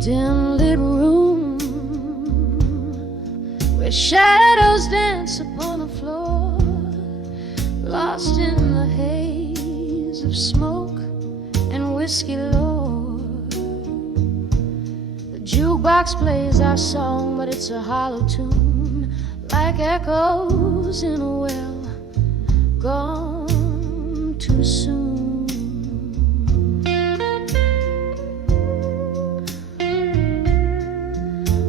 dim lit room where shadows dance upon the floor, lost in the haze of smoke and whiskey lore. The jukebox plays our song, but it's a hollow tune, like echoes in a well gone too soon.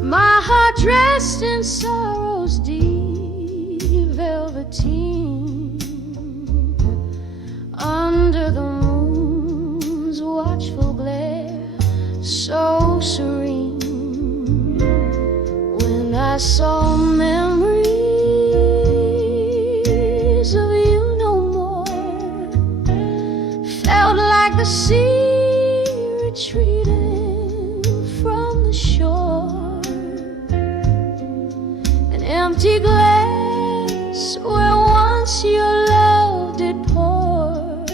My heart dressed in sorrow's deep velveteen, under the moon's watchful glare, so serene. When I saw memories of you no more, felt like the sea retreating from the shore. An empty glass where once your love did pour.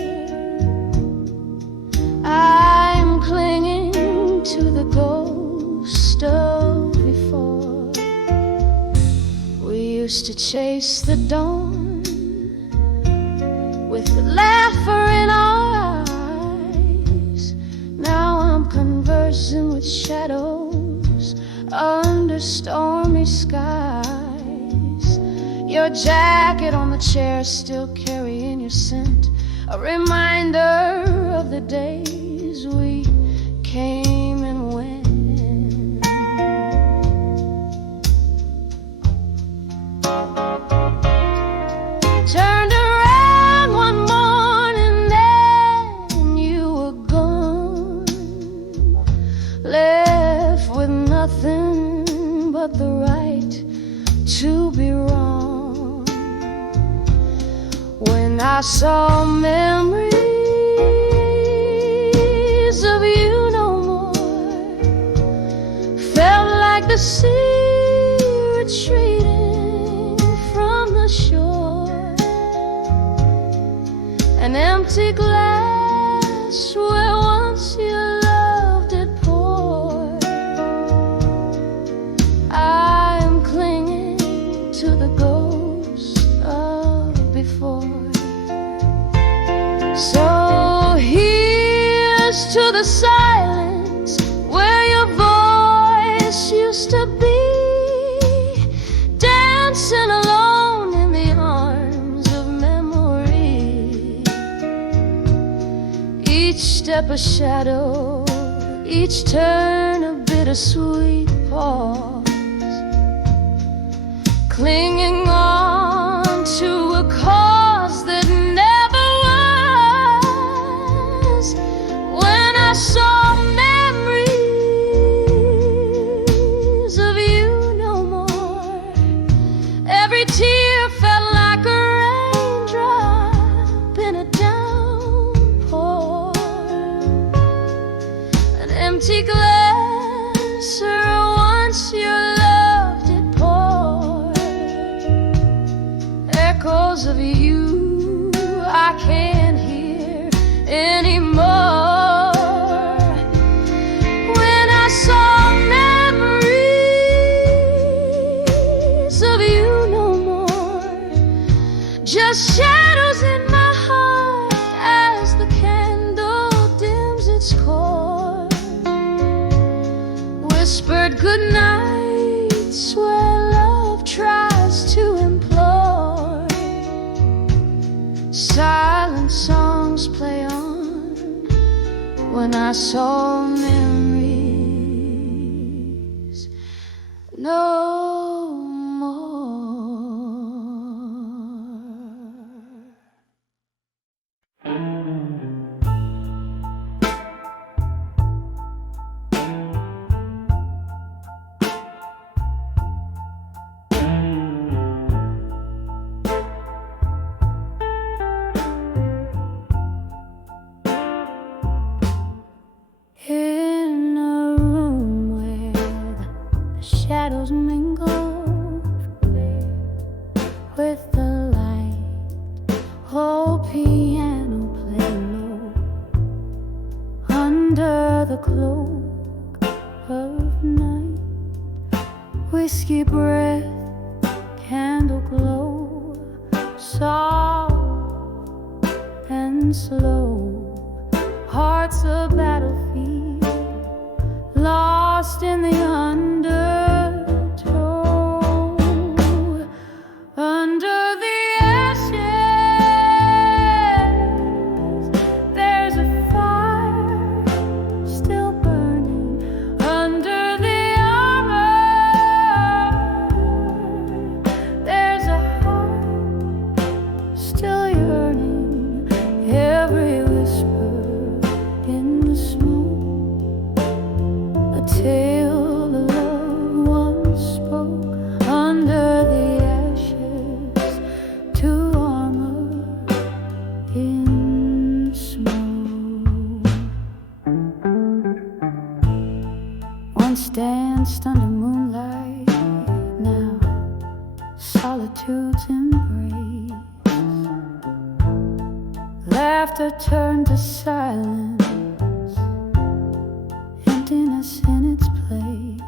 I'm clinging to the ghost of before. We used to chase the dawn with the laughter in our eyes. Now I'm conversing with shadows under stormy skies. Your jacket on the chair still carrying your scent, a reminder of the days we came and went. Turned around one morning and you were gone, left with nothing but the right to be wrong. When I saw memories of you no more, felt like the sea retreating from the shore. An empty glass where once your love did pour. I am clinging to the ghost of before. So here's to the silence where your voice used to be, dancing alone in the arms of memory. Each step a shadow, each turn a bittersweet pause, clinging on to a cause that never was. When I saw memories of you no more, every tear felt like a raindrop in a downpour. An empty glass where once your love did pour. Echoes of you I can't hear anymore. When I saw memories of you no more, just shadows in my heart as the candle dims its core. Whispered good nights where love tries to implore. Silent songs play on when I saw memories no more. In whiskey breath, candle glow, soft and slow. Heart's a battlefield, lost in the undertow. Under the ashes, there's a fire still burning. Under the armor, there's a heart still yearning. Every whisper in the smoke, a tale the loved one spoke. Under the ashes, to armor in smoke. Once danced under moonlight, now solitude's embrace. Laughter turned to silence, emptiness in its place.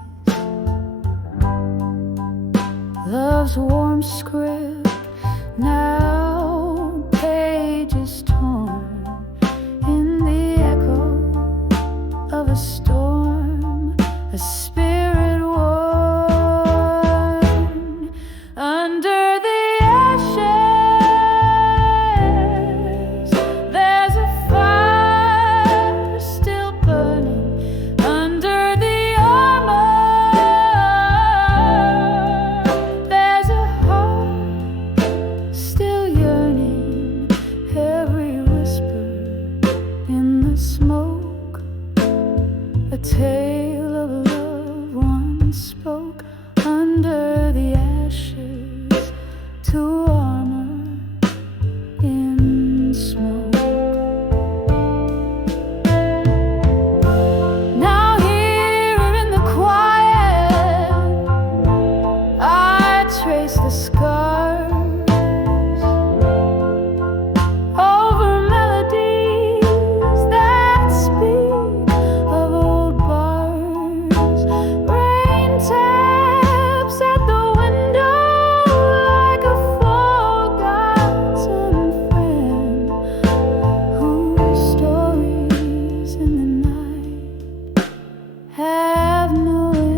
Love's warm script, now pages torn in the echo of a storm, a spirit worn. Under the ashes, there's a fire still burning. Under the armor, there's a heart still yearning. Every whisper in the smoke, a tale of love one spoke. Under the ashes, to armor in smoke. Now here in the quiet, I trace the scars over melodies that speak of old bars. Rain taps at the window like a forgotten friend, whose stories in the night have no end.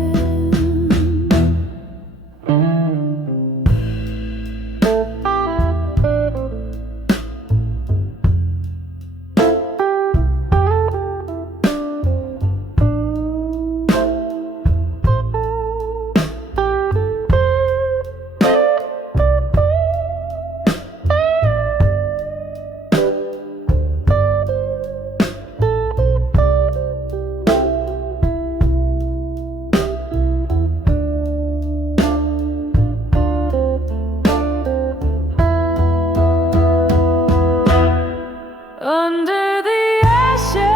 Under the ashes,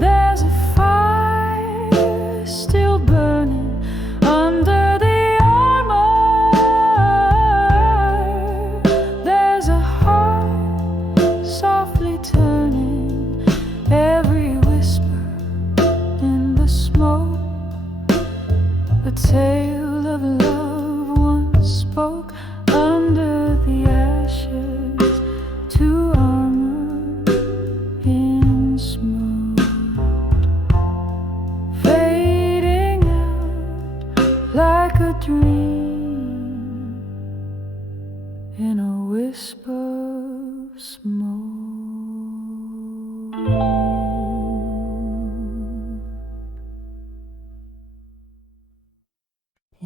there's a fire still burning. Under the armor, there's a heart softly turning. Every whisper in the smoke, a tale of love once spoke. Under the ashes, to armor in smoke. Fading out like a dream in a whisper of smoke.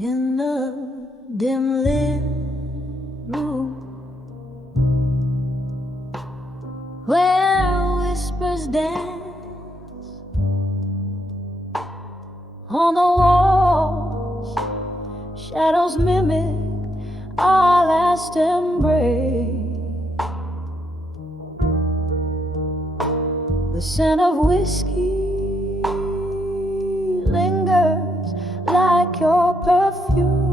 In a dim lit room where whispers dance on the walls, shadows mimic our last embrace. The scent of whiskey lingers like your perfume.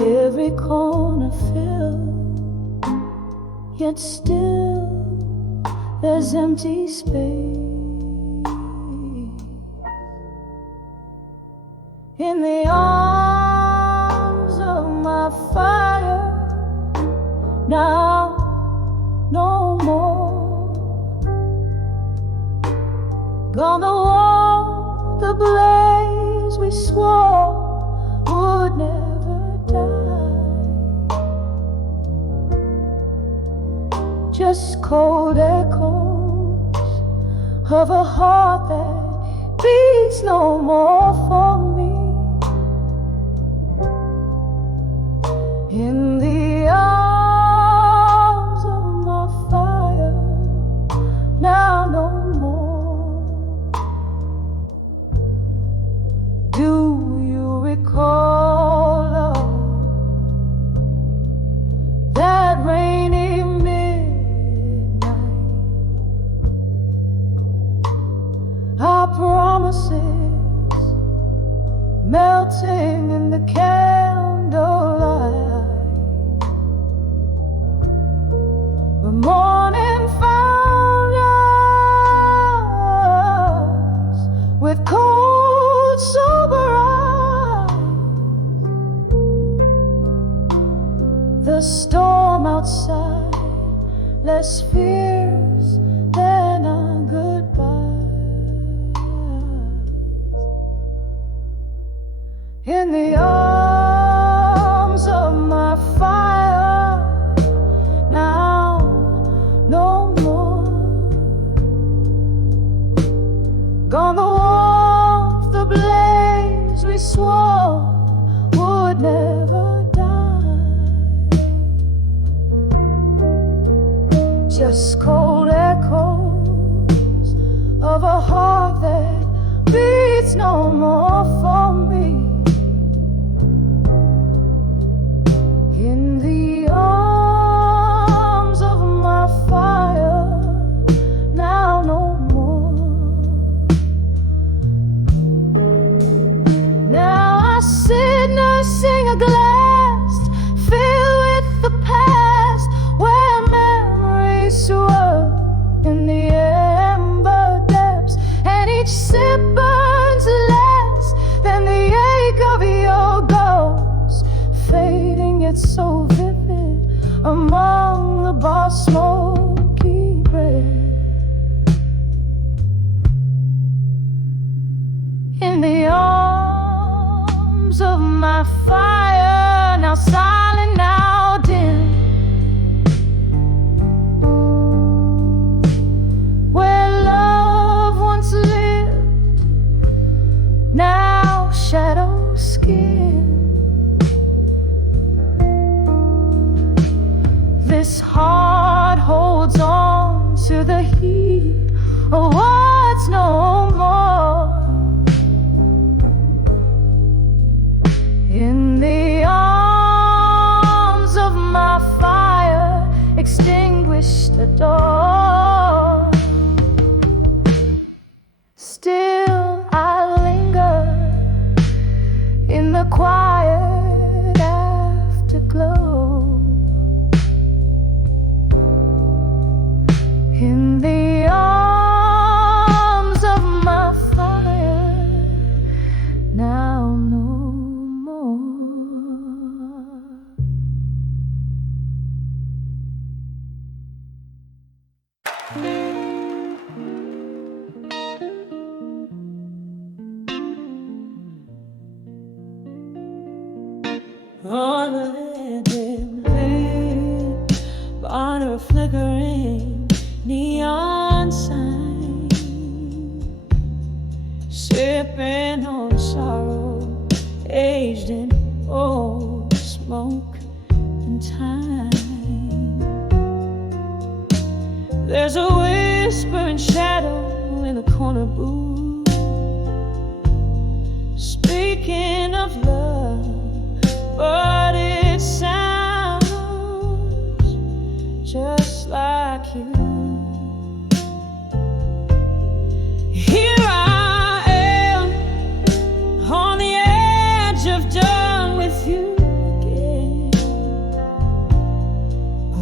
Every corner filled, yet still there's empty space. in the arms of my fire. Now no more. Gonna walk the blaze we swore would never die. Just cold echoes of a heart that beats no more for me. In the arms of my fire, now no more. Do you recall, love, that rainy midnight? Our promises melting in the candlelight. The morning found us with cold, sober eyes. The storm outside, less fierce than our goodbyes. In the arms of my fire, now no more. Gonna walk the blaze we swore would never die. Just cold echoes of a heart that beats no more for me. In the arms of my fire, now no more. Now I sit nursing a glass filled with the past, where memories swirl in the amber depths, and each sip burns less than the ache of your ghost, fading yet so vivid among the bar smoky breath. In the arms of my fire, now silent, now dim, where love once lived, now shadow skin. This heart holds on to the heat of what's no more. In the arms of my fire, extinguished the door. Still I linger in the quiet afterglow. In the arms of my fire, now no more. On the dim lit, on a flickering neon sign, sipping on sorrow, aged in old smoke and time. There's a whispering shadow in the corner booth, speaking of love, but it sounds just like you. Here I am on the edge of done with you again,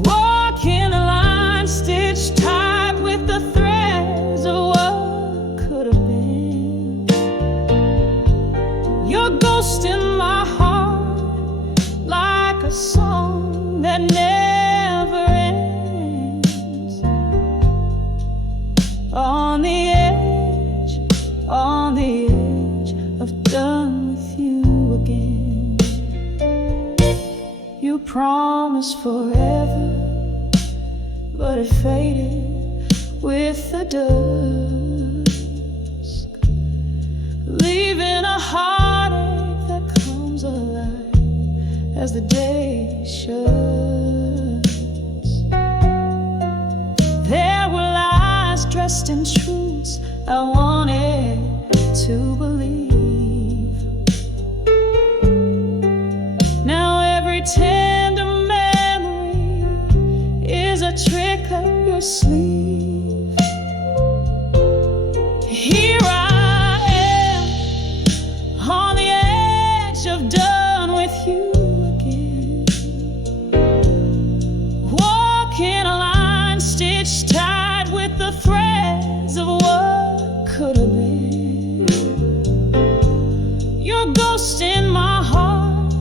walking a line stitched tight with the threads of what could have been. You're going again. You promised forever, but it faded with the dusk, leaving a heartache that comes alive as the day shuts. There were lies dressed in truths I wanted to believe. Now every tender memory is a trick up your sleeve. Here I am on the edge of done with you again, walking a line stitched tight with the threads of what could have been. Your ghost in my heart,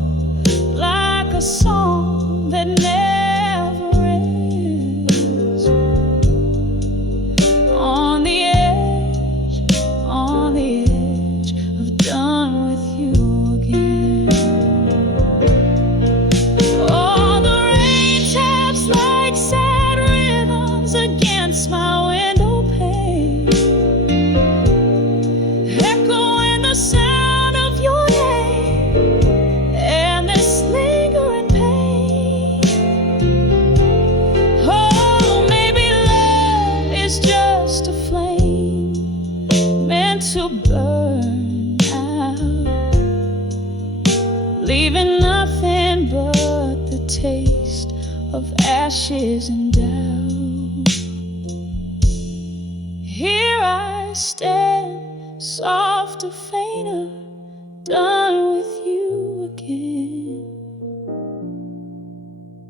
like a song that never ends. On the edge of done with you again. Oh, the rain taps like sad rhythms against my window pane, echoing the sound of your name and this lingering pain. Oh, maybe love is just a flame meant to burn out, leaving nothing but the taste of ashes and doubt. Here I stand, soft to fainter, done with you again.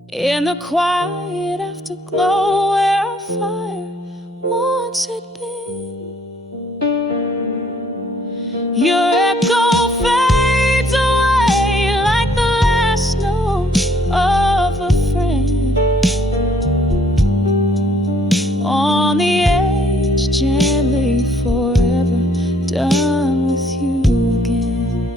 In the quiet afterglow where our fire once had been, your echo fades away like the last note of a friend. On the edge, gently forever, done with you again.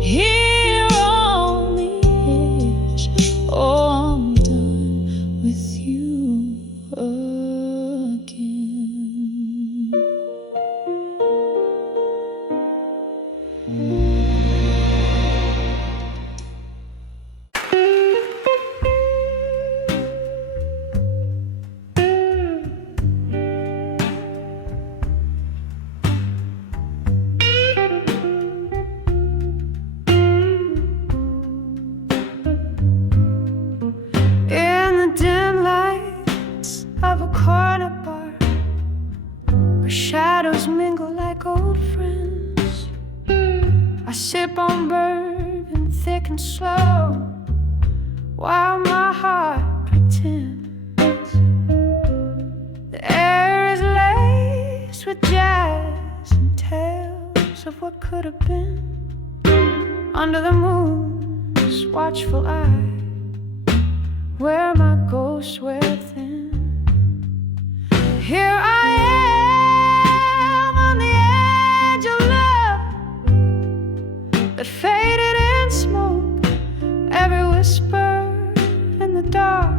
Here on the edge, oh, I'm done with you again. In the dim lights of a corner bar, where shadows mingle like old friends, I sip on bourbon thick and slow, while my heart pretends. The air is laced with jazz and tales of what could have been. Under the moon's watchful eye, where my ghosts wear thin. Here I am on the edge of love that faded in smoke, every whisper in the dark,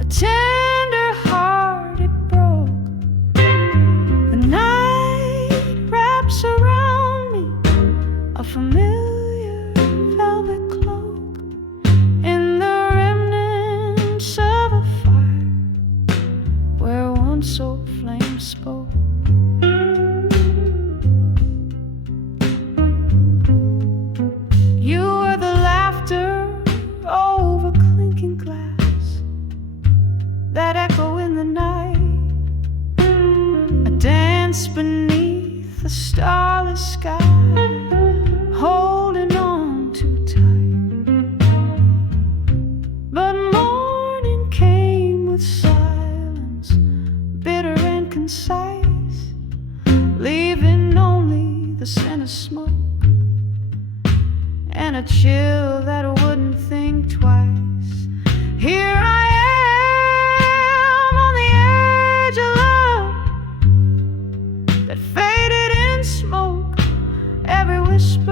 a tender heart it broke. The night wraps around me a familiar velvet cloak, in the remnants of a fire where once old flame spoke. You were the laughter over clinking glass, that echo in the night, a dance beneath the starless sky, holding on too tight. But morning came with silence, bitter and concise, leaving only the scent of smoke and a chill that wouldn't think twice. Here I am on the edge of love that faded in smoke, every whisper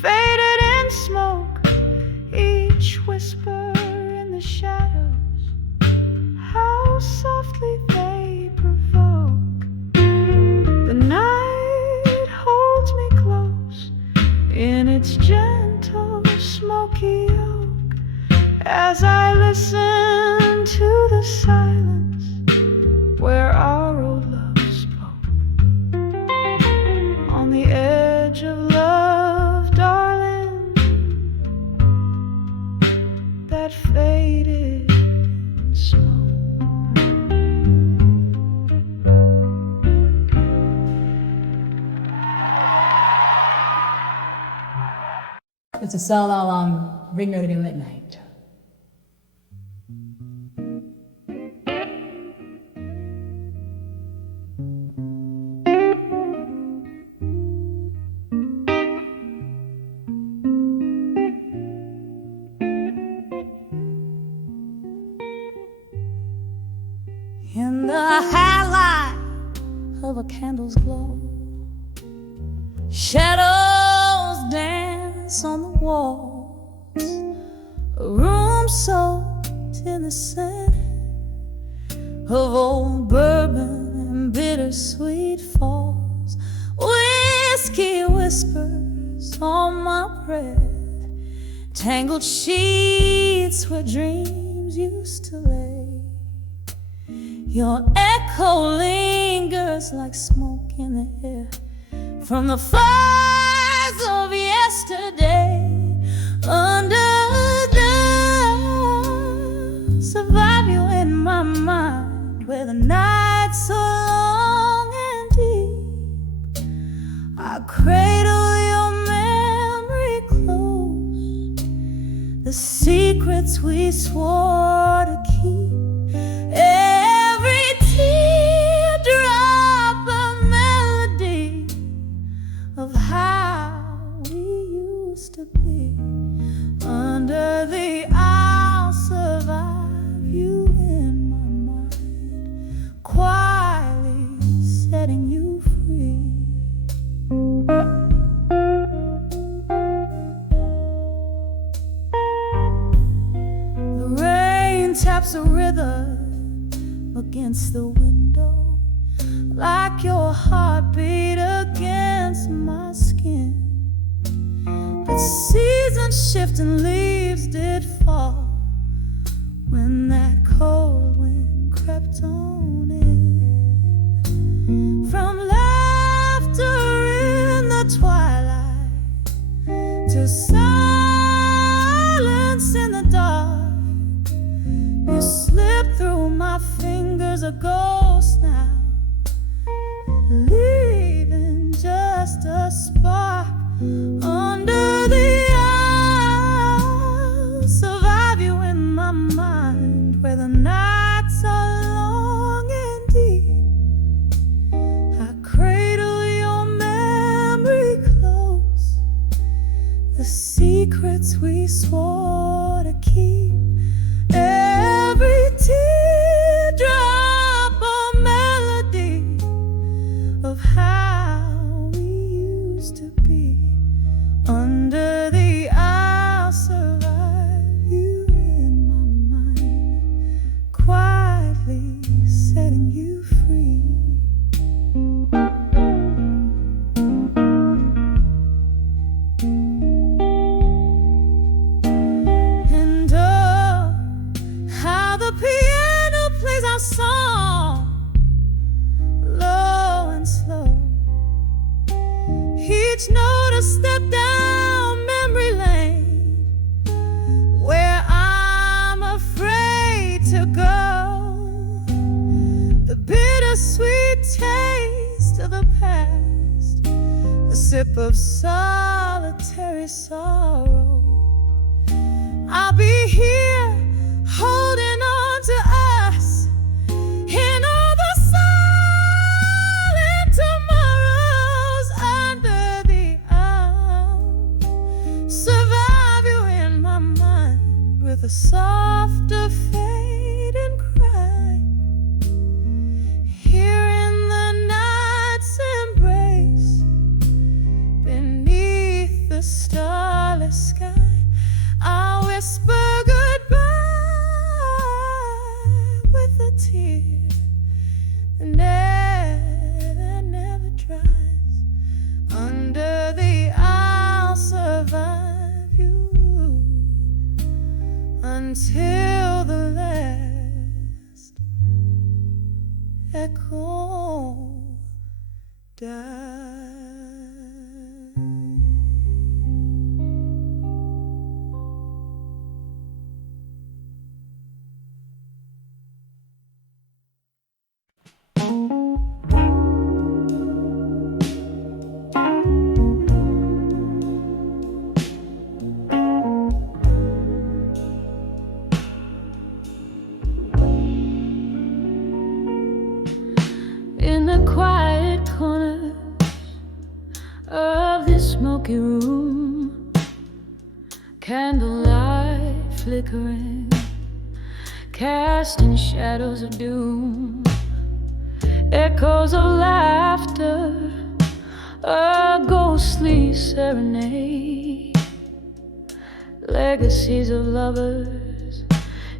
faded in smoke, each whisper in the shadows, how softly they provoke. The night holds me close in its gentle smoky oak, as I listen to the silence where our old love spoke. On the edge of love, darling, that faded in smoke. It's a solo on Ringing Midnight. In the highlight of a candle's glow, shadows dance on the walls, a room soaked in the scent of old bourbon and bittersweet falls. Whiskey whispers on my breath, tangled sheets where dreams used to lay. Your echo lingers like smoke in the air from the fires of yesterday. Under the survive you in my mind, where the night's so long and deep. I cradle your memory close, the secrets we swore to keep. Every teardrop a melody of how we used to be. Under the I'll survive you in my mind, quietly setting you free. The rain taps a rhythm against the window, like your heartbeat against my skin. But seasons shift and leaves did fall when that cold wind crept on in. From laughter in the twilight to silence in the dark, you slip through my fingers, a ghost now, leaving just a spark. Under the I'll survive you in my mind, where the nights are long and deep. I cradle your memory close, the secrets we swore to keep. Every teardrop a melody of how we used to be. Under the I'll survive you in my mind, quietly setting you free. And oh, how the piano plays our song, low and slow. Each note a step down memory lane, where I'm afraid to go. The bittersweet taste of the past, a sip of solitary sorrow. I'll be here holding on to us in all the silent tomorrows. Under the I'll survive you in my mind, with a softer fading cry. Here in the night's embrace, beneath the stars. sky. I'll whisper goodbye with a tear that never dries. Under the I'll survive you until the last echo dies. In the quiet corner of this smoky room, candlelight flickering, casting shadows of doom, echoes of laughter, a ghostly serenade, legacies of lovers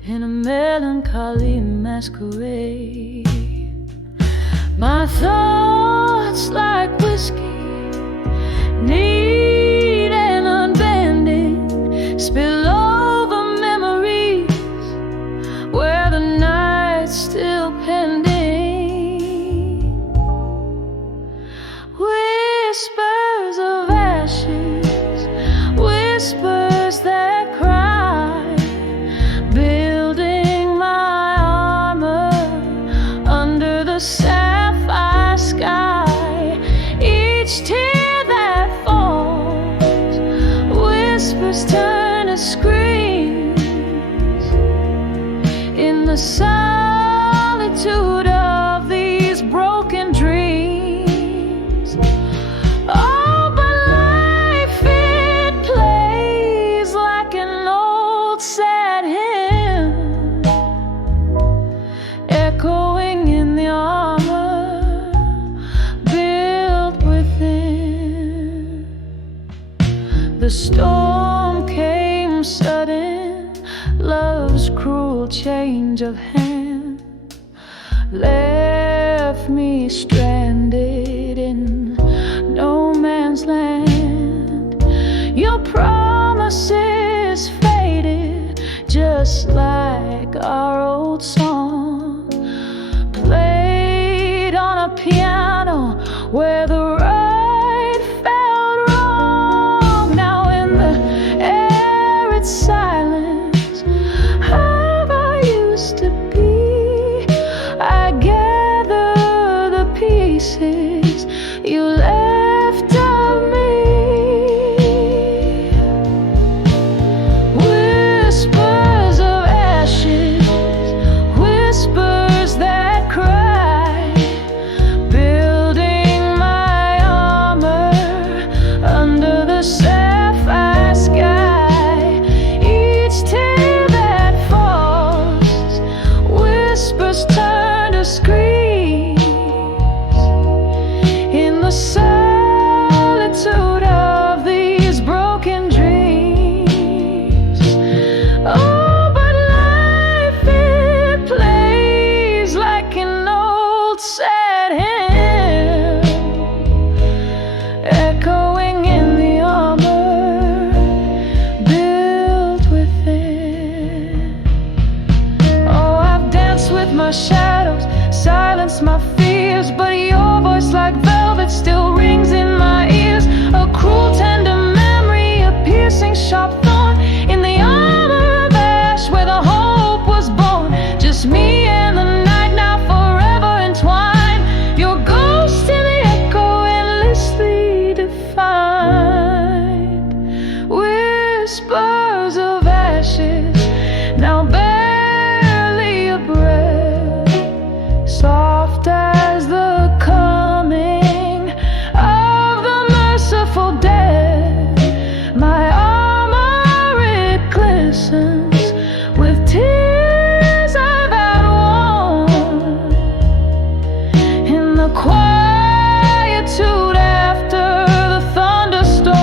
in a melancholy masquerade. My thoughts like whiskey, neat and unbending, spill over memories where the night's still pending. Whispers of ashes, whispers that cry, building my armor under the sapphire sky. Each tear that falls, whispers turn to screams in the solitude of these broken dreams. Oh, but life, it plays like an old sad hymn, echoing in the armor built within. The storm came sudden, love's cruel change of hand left me stranded in no man's land. Your promises faded just like our old song, played on a piano where the right felt wrong. Now in the air it's silence of I used to be. I gather the pieces you left of me. Whispers of ashes, whispers that cry, building my armor under the sapphire sky. Each tear that falls, whispers turn to screams in the solitude of these broken dreams. Oh, but life, it plays like an old sad hymn, echoing in the armor built within. Oh, I've danced with my shadows, silenced my fears, but your voice like velvet still rings in my ears. A cruel tender memory, a piercing sharp thorn in the armor of ash where the hope was born. Just me and the night now forever entwined. Your ghost in the echo endlessly defined. Whispers of ashes, now barely a breath, soft as the coming of the merciful dead. My armor, it glistens with tears I've outworn in the quietude after the thunderstorm.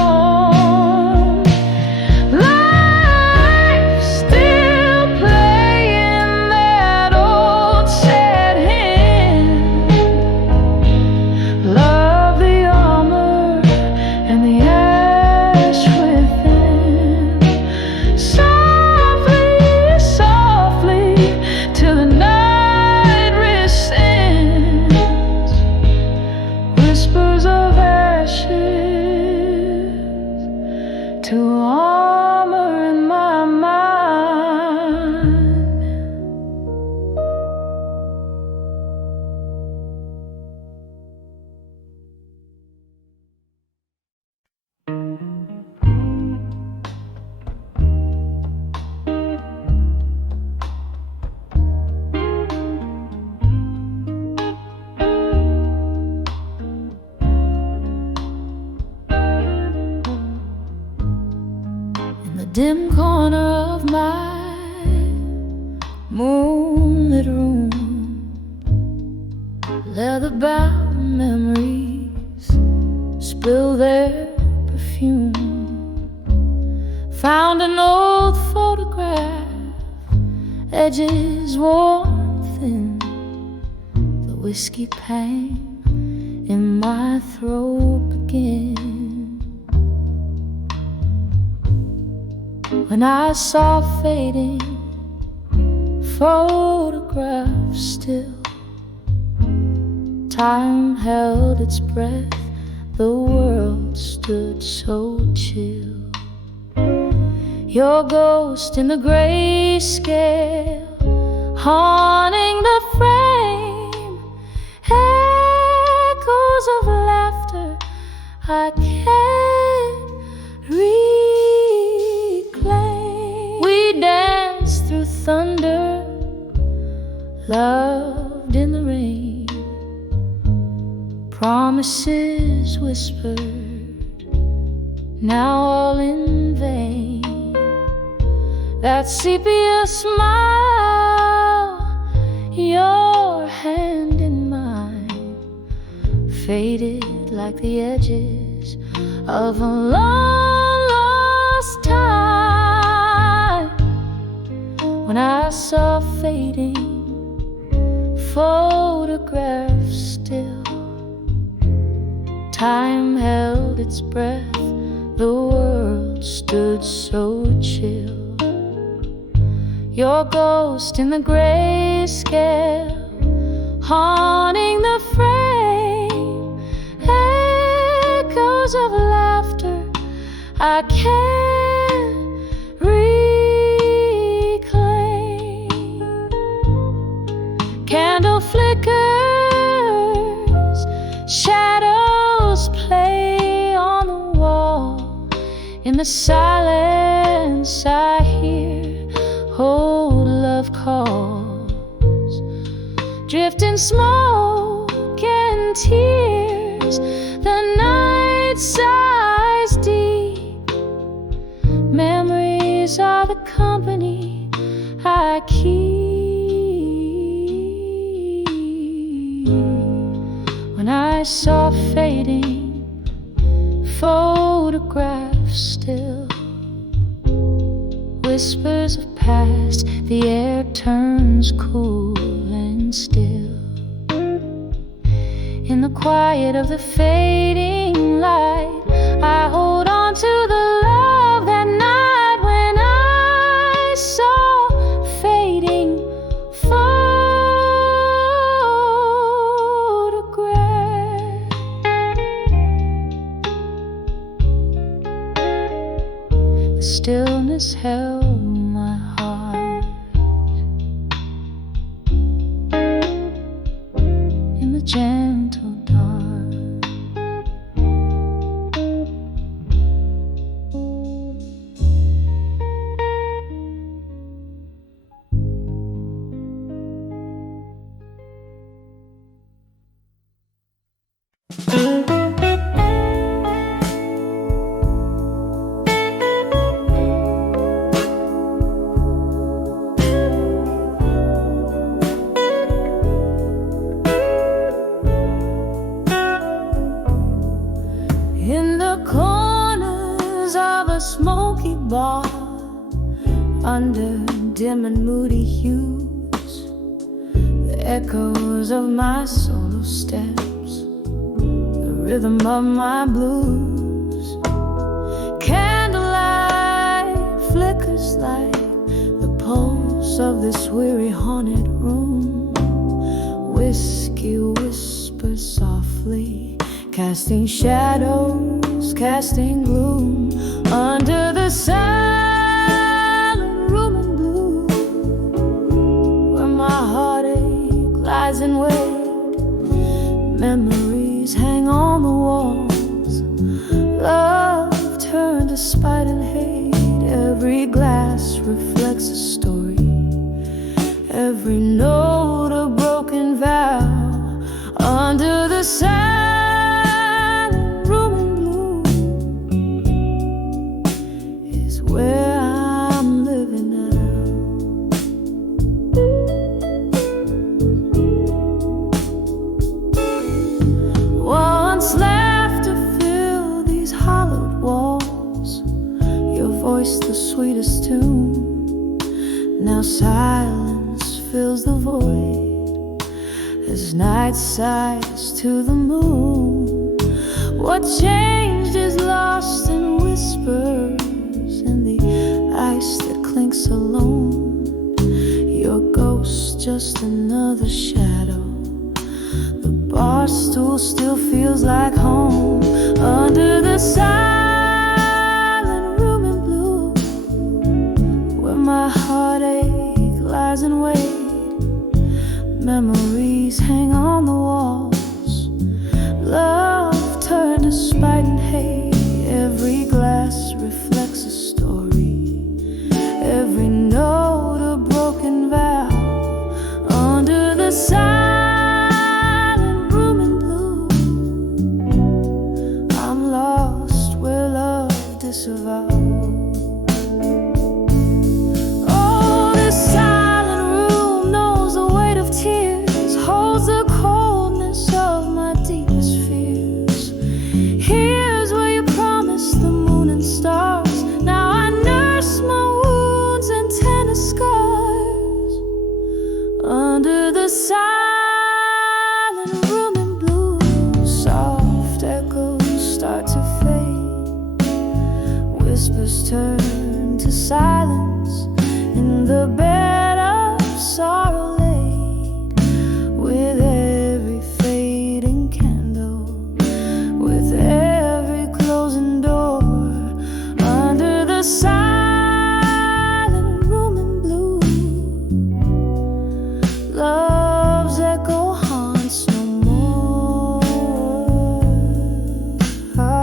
to armor in my mind. Dim corner of my moonlit room, leather-bound memories spill their perfume. Found an old photograph, edges worn thin, the whiskey pain in my throat begins. When I saw fading photographs still, time held its breath, the world stood so chill. Your ghost in the grayscale, haunting the frame, echoes of laughter I can't reclaim. We danced through thunder, loved in the rain, promises whispered, now all in vain. That sepia smile, your hand in mine, faded like the edges of a long lost time. When I saw fading photographs still, time held its breath, the world stood so chill. Your ghost in the grayscale, haunting the frame, echoes of laughter I can't reclaim. Candle flickers, shadows play on the wall. In the silence I hear old love calls, drifting smoke and tears. The night sighs deep, memories are the company I keep. When I saw fading photographs still, whispers of past, the air turns cool and still. In the quiet of the fading light, I hold on to the love that night when I saw fading photographs. The stillness held my heart in the gentle dark. In the corners of a smoky bar, under dim and moody hues, the echoes of my solo steps, the rhythm of my blues. Candlelight flickers like the pulse of this weary haunted room. Whiskey whispers softly, casting shadows, casting gloom under the silent room in blue, where my heartache lies in wait. Memories hang on the walls. Love turned to spite and hate. Every glass reflects a story. Every note a broken vow. Under the silent room in blue is where I'm living now. Once laughter filled these hollowed walls, your voice the sweetest tune. Now silence fills the void as night sighs to the moon. What changed is lost in whispers, in the ice that clinks alone. Your ghost just another shadow. The bar stool still feels like home. Under the silent room in blue, where my heartache lies in wait. Memories hang on the walls. Love turned to spite and hate. Every glass reflects a story. Every note a broken vow. Under the silent room in blue, I'm lost where love disavowed. Oh, this silent room knows the weight of tears, holds the coldness of my deepest fears. Here's where you promised the moon and stars. Now I nurse my wounds and tender scars. Under the silent room in blue, soft echoes start to fade. Whispers turn to silence in the bed of sorrow laid. With every fading candle, with every closing door. Under the silent room in blue, love's echo haunts no more. Oh,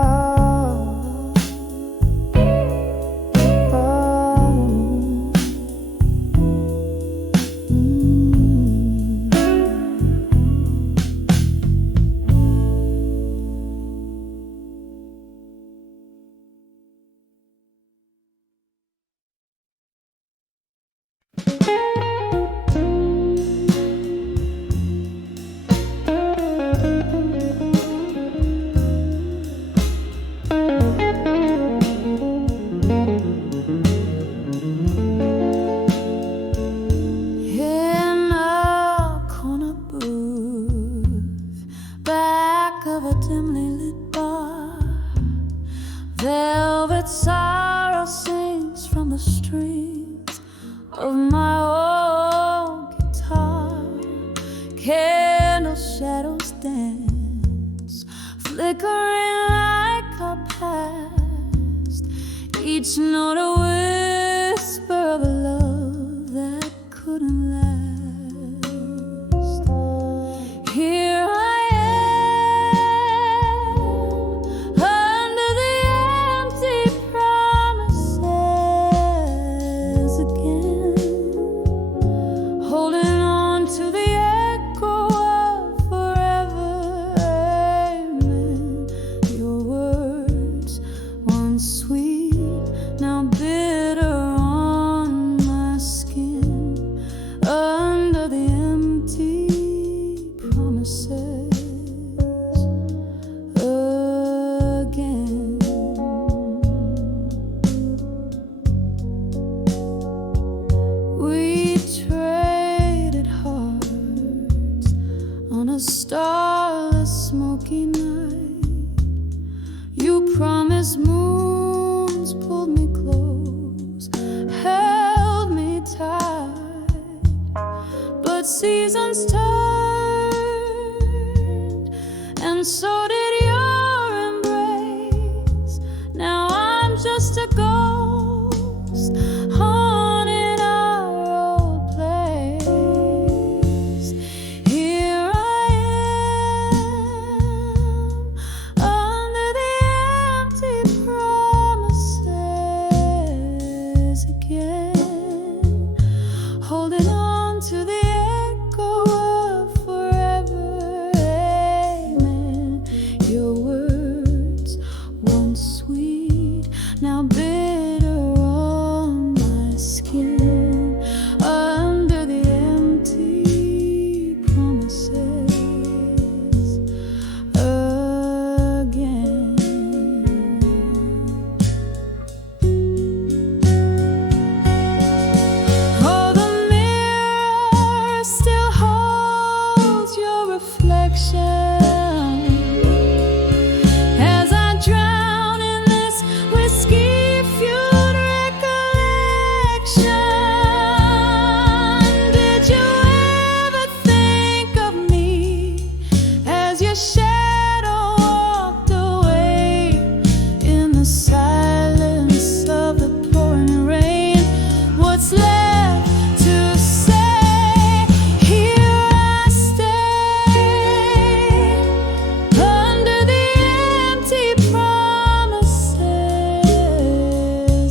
in a corner booth, back of a dimly lit bar, velvet sorrow sings from the strings of my old guitar. Candle shadows dance, flickering like our past. Each note a whisper of a love that couldn't last. Here I am, under the empty promises again, holding on to the echo of forever. Amen. Your words, once sweet, now bitter on my skin. Under the empty promises again. We traded hearts on a starless, smoky night. You promised moons, pulled me close, held me tight. But seasons turned, and so did your embrace. Now I'm just a ghost what's left to say. Here I stay under the empty promises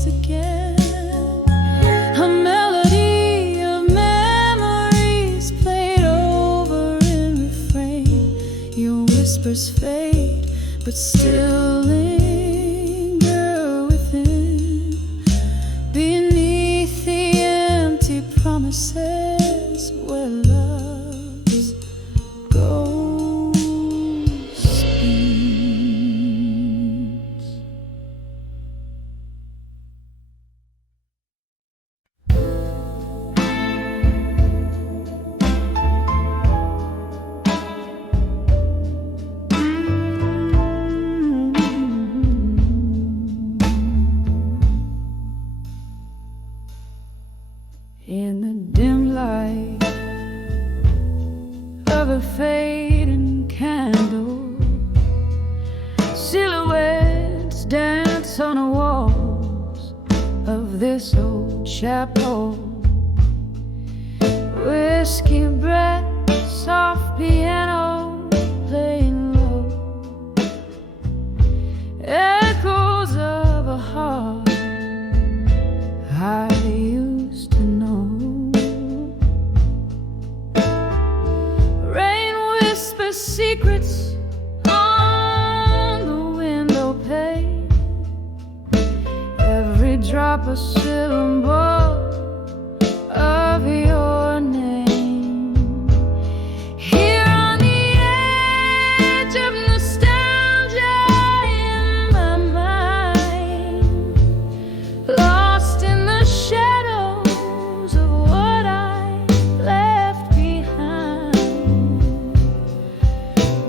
again. A melody of memories played over in refrain. Your whispers fade, but still linger within. Beneath the empty promises where love's ghost spins. In the dim light of a fading candle, silhouettes dance on the walls of this old chapel. Whiskey breath, soft piano playing low, echoes of a heart I used to know. Rain whispers secrets on the window pane. Every drop a syllable of your name. Here on the edge of nostalgia in my mind, lost in the shadows of what I left behind.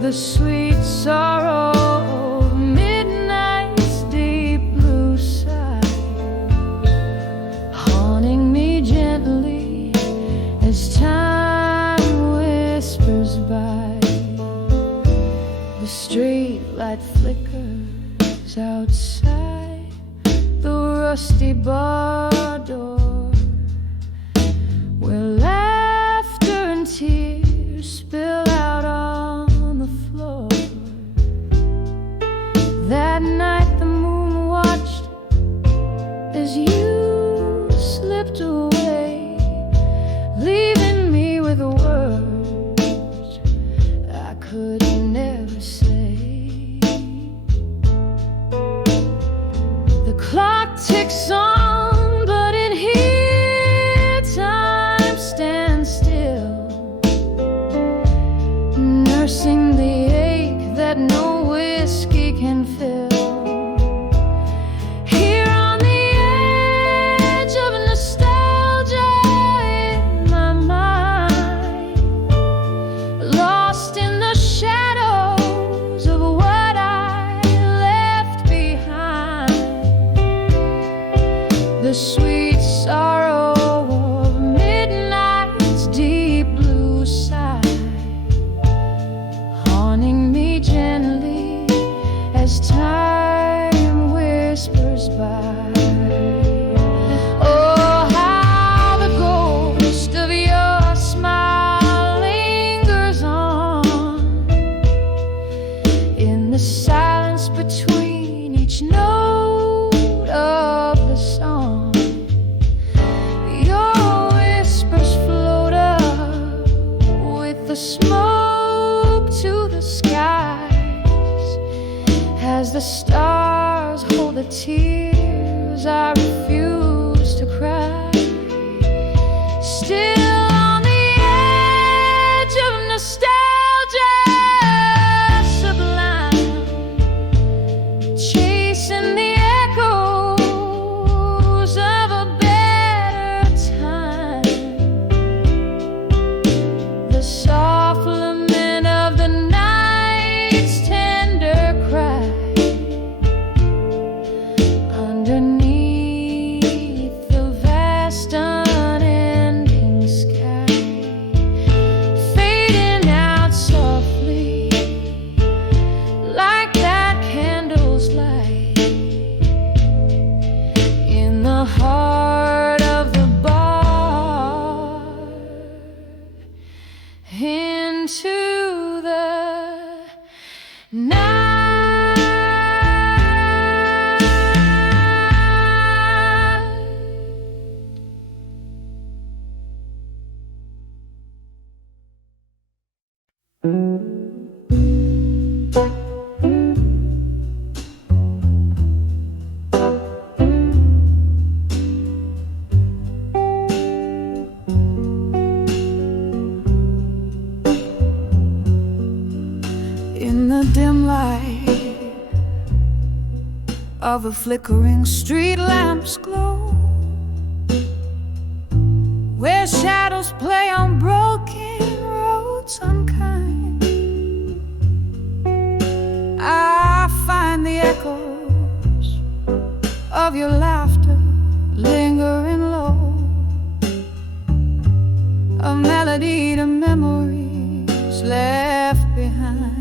The sweet sorrow of midnight's deep blue side, haunting me gently as time whispers by. The street light flickers outside the rusty bar door, where laughter and tears spill out on the floor. That night the moon watched as you slipped away, leaving me with words I could never say. The clock ticks on, but in here time stands still, nursing the ache that no whiskey can fill. Here on the edge of nostalgia in my mind, lost in the shadows of what I left behind. The sweet sorrow of midnight's deep blue side, haunting me gently as time whispers by. Oh, how the ghost of your smile lingers on in the silence between each note of the song. of a flickering street lamp's glow, where shadows play on broken roads unkind. I find the echoes of your laughter lingering low, a melody to memories left behind.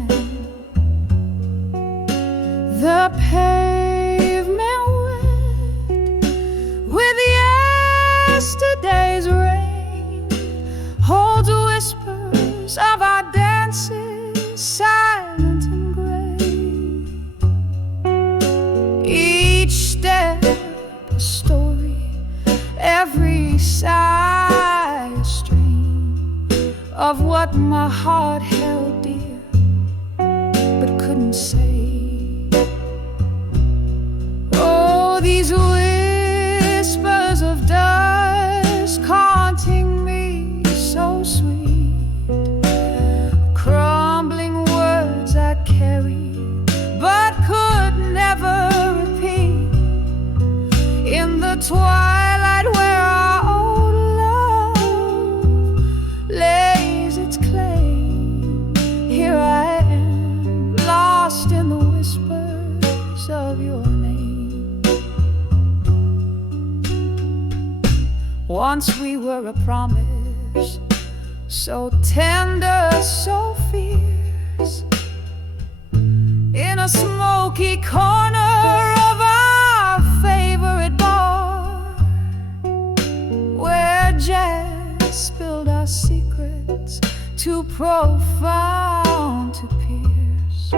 The pavement wet with yesterday's rain holds whispers of our dances, silent and gray. Each step a story, every sigh a strain of what my heart held dear but couldn't say. Oh, these whispers of dust haunting me so sweet, crumbling words I carried but could never repeat. In the twilight where our old love lays its claim, here I am, lost in the whispers of your name. Once we were a promise, so tender, so fierce, in a smoky corner of our favorite bar, where jazz spilled our secrets too profound to pierce,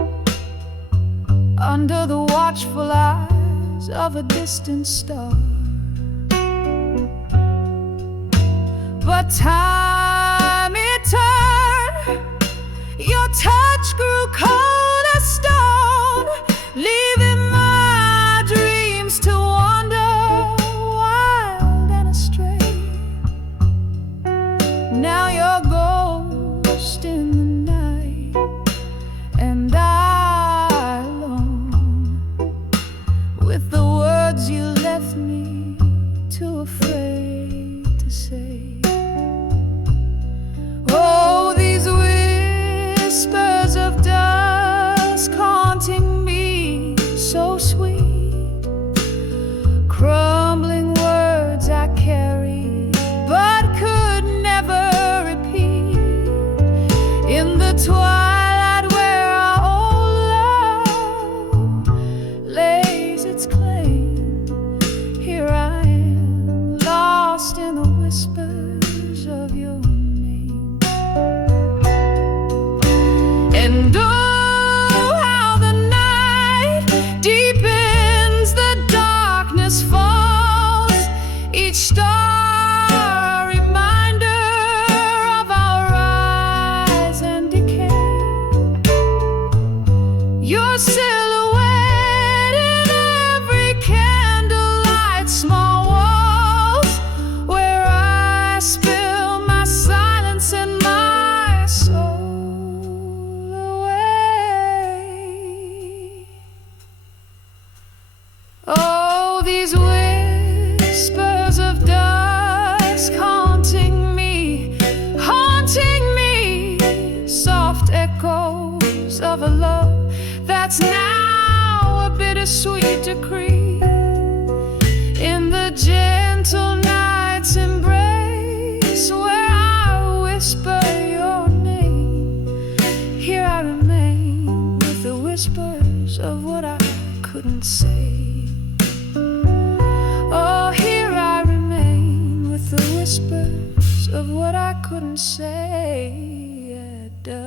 under the watchful eyes of a distant star. But time it turned, your touch grew cold as stone, leaving my dreams to wander wild and astray. Now you're ghost in the night, and I alone, with the words you left me too afraid to say. Oh, these whispers of dusk haunting me so sweet, crumbling words I carry but could never repeat. In the twilight where our old love lays its claim, here I am, lost in the whispers of your name. And oh, how the night deepens, the darkness falls, each star a reminder of our rise and decay. Your silhouette in every candlelight, small walls where I spill my silence and my soul away. Oh, these whispers of dusk haunting me, soft echoes of a love that's now a bittersweet decree. In the gentle night's embrace where I whisper your name, here I remain with the whispers of what I couldn't say. Oh, here I remain with the whispers of what I couldn't say at dusk.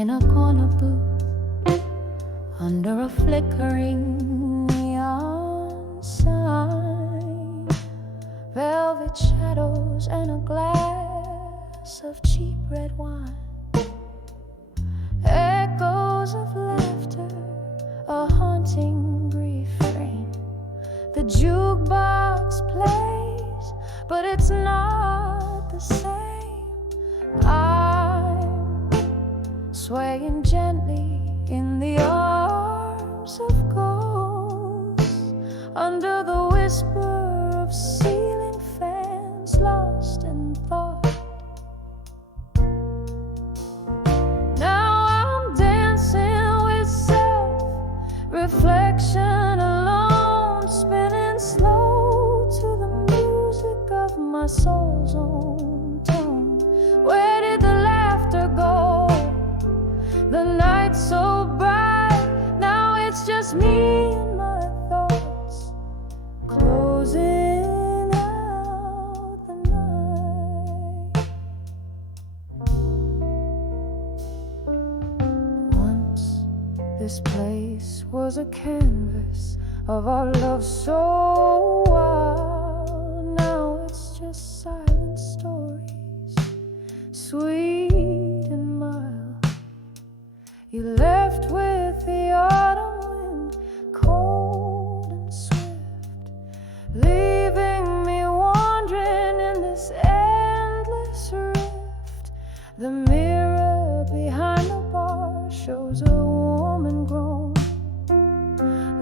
in a corner booth under a flickering neon sign, velvet shadows and a glass of cheap red wine, echoes of laughter, a haunting refrain. The jukebox plays, but it's not the same. I'm swaying gently in the arms of ghosts, under the whisper of ceiling fans, lost in thought. Now I'm dancing with self-reflection alone, spinning slow to the music of my soul's own tone. Where did the laughter go? The night's so bright, now it's just me and my thoughts, closing out the night. Once this place was a canvas of our love so wild, now it's just silent stories, sweet and mild. You left with the autumn wind, cold and swift, leaving me wandering in this endless rift. The mirror behind the bar shows a woman grown,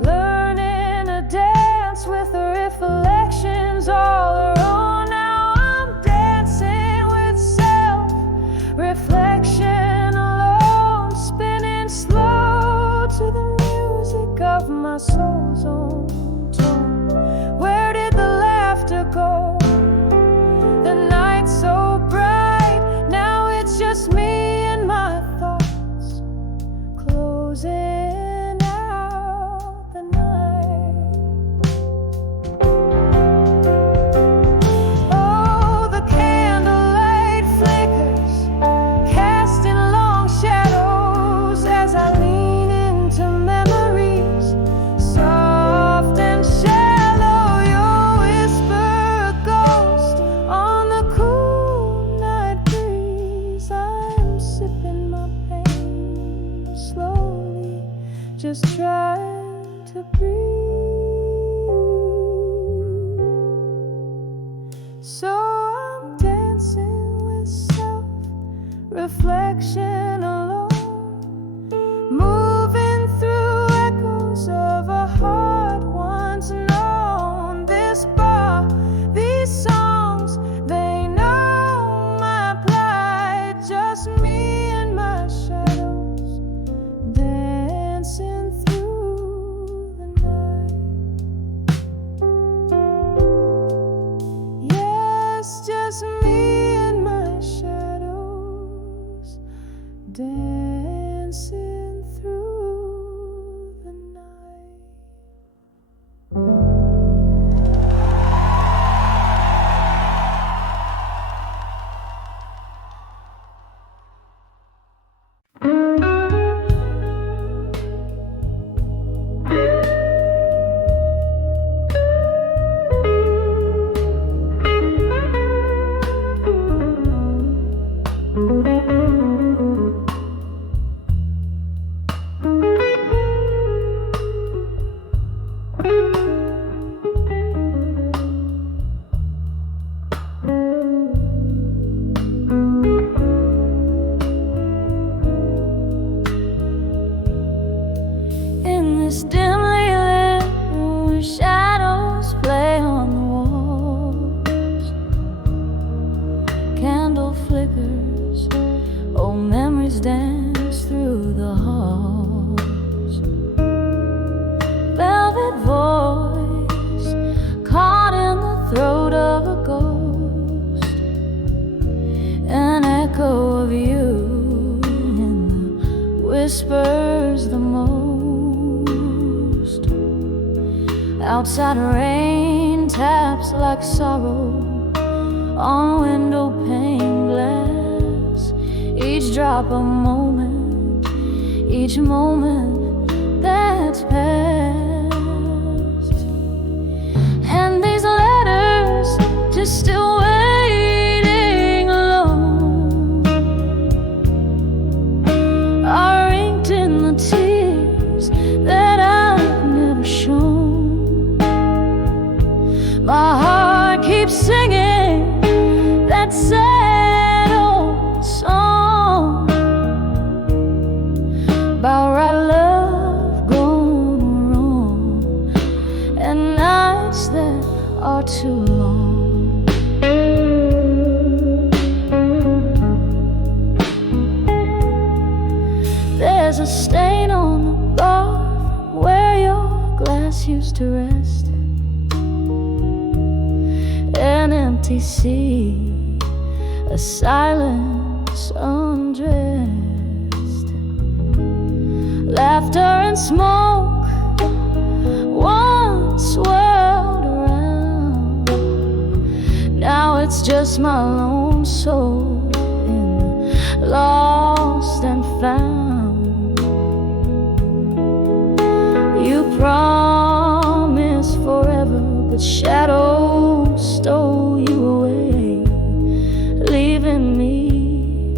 learning to dance with her reflections all her own. Now I'm dancing with self-reflection alone, spinning slow to the music of my soul's own tone. Where did the laughter go? The night's so bright, now it's just me and my thoughts, closing out the night. Oh, the candlelight flickers, casting long shadows as I lean into memories, soft and shallow. Your whisper, a ghost on the cool night breeze. I'm sipping my pain slowly, just trying to breathe. So I'm dancing with self-reflection alone, moving through echoes of a heart once known. This bar, these songs, they know my plight. Just me and my shadows, dancing through the night. Yes, just me and my shadows, dancing through the night. In this dimly lit room where shadows play on the walls, candle flickers, old memories dance through the halls. Velvet voice caught in the throat of a ghost, an echo of you in the whispers the most. Outside rain taps like sorrow on window pane glass, each drop a moment each moment that's passed. And these letters just still waiting alone are inked in the tears that I've never shown. My heart keeps singing that sad old song about right love gone wrong and nights that are too long. There's a stain on the bar where your glass used to rest, an empty sea, a silence undressed. Laughter and smoke once swirled around. Now it's just my lone soul in the lost and found. You promised forever, but shadows stole you away, leaving me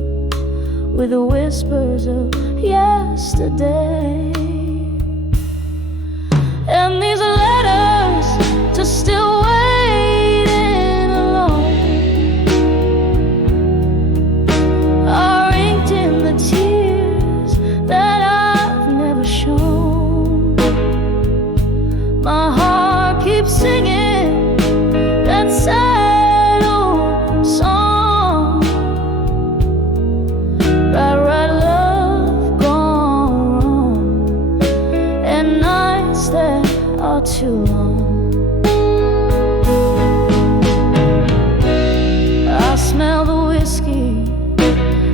with the whispers of yesterday. And these letters just still waiting alone are inked in the tears that I've never shown. My heart keeps singing that sad old song about right love gone wrong and nights that are too long. I smell the whiskey,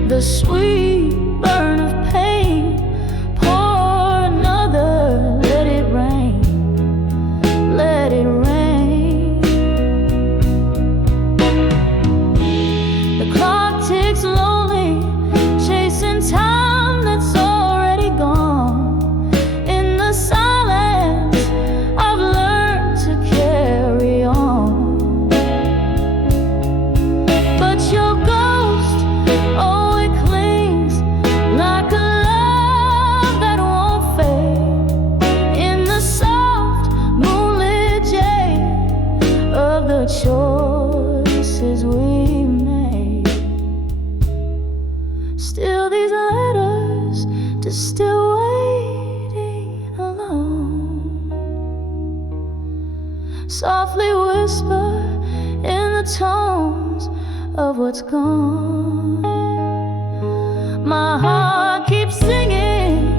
the sweet burn of pain. Pour another, let it rain, let it rain. The clock ticks lonely, chasing time that's already gone. In the silence, I've learned to carry on. But your ghost, oh, it clings like a love that won't fade in the soft moonlit shade of the choices we made. Still these letters just still waiting alone, softly whisper in the tones of what's gone. My heart keeps singing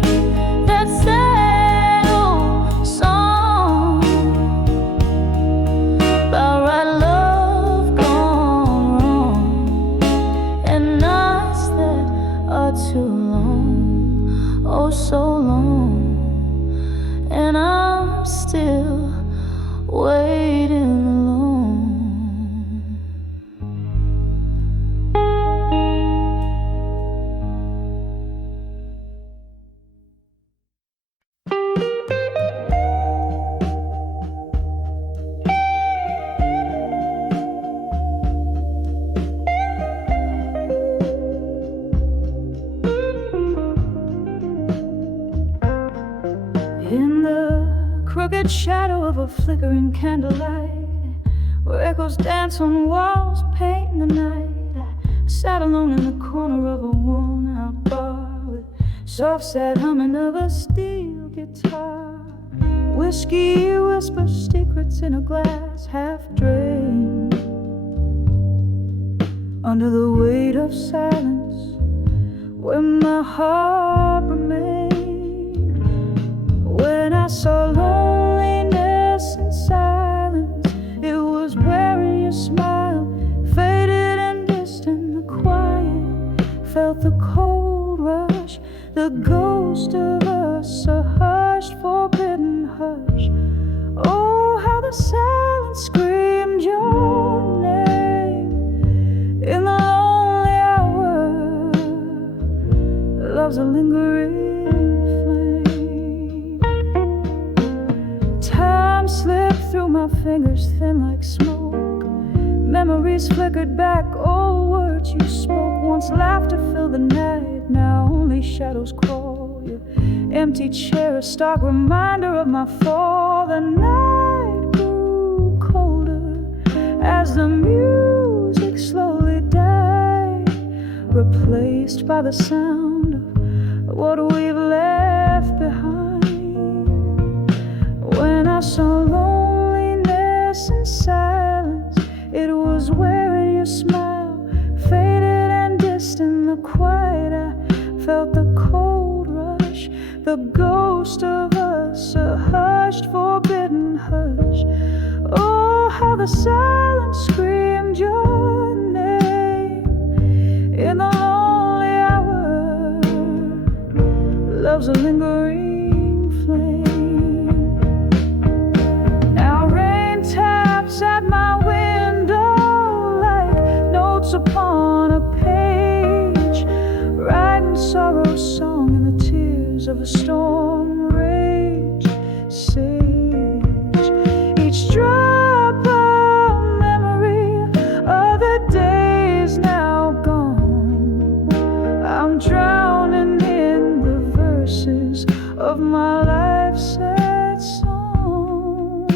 that sad old song about right love gone wrong and nights that are too long, oh so long, and I'm still waiting alone. In the crooked shadow of a flickering candlelight, where echoes dance on walls, painting the night, I sat alone in the corner of a worn-out bar with soft, sad humming of a steel guitar. Whiskey whispers secrets in a glass half drained. Under the weight of silence, where my heart remained. When I saw loneliness and silence, it was wearing your smile, faded and distant. The quiet felt the cold rush, the ghost of us, a hushed, forbidden hush. Oh, how the silence screamed your name in the lonely hour. Love's a lingering fingers thin like smoke. Memories flickered back, old words you spoke. Once laughter filled the night, now only shadows crawl. Your empty chair, a stark reminder of my fall. The night grew colder as the music slowly died, replaced by the sound of what we've left behind. When I saw loneliness and silence, it was wearing your smile, faded and distant. The quiet, I felt the cold rush, the ghost of us, a hushed, forbidden hush. Oh, how the silence screamed your name in the lonely hour. Love's a lingering flame. Now rain taps at my window like notes upon a page, writing sorrow's song in the tears of a storm rage. Sage, each drop of memory of the days now gone. I'm drowning in the verses of my life's sad song.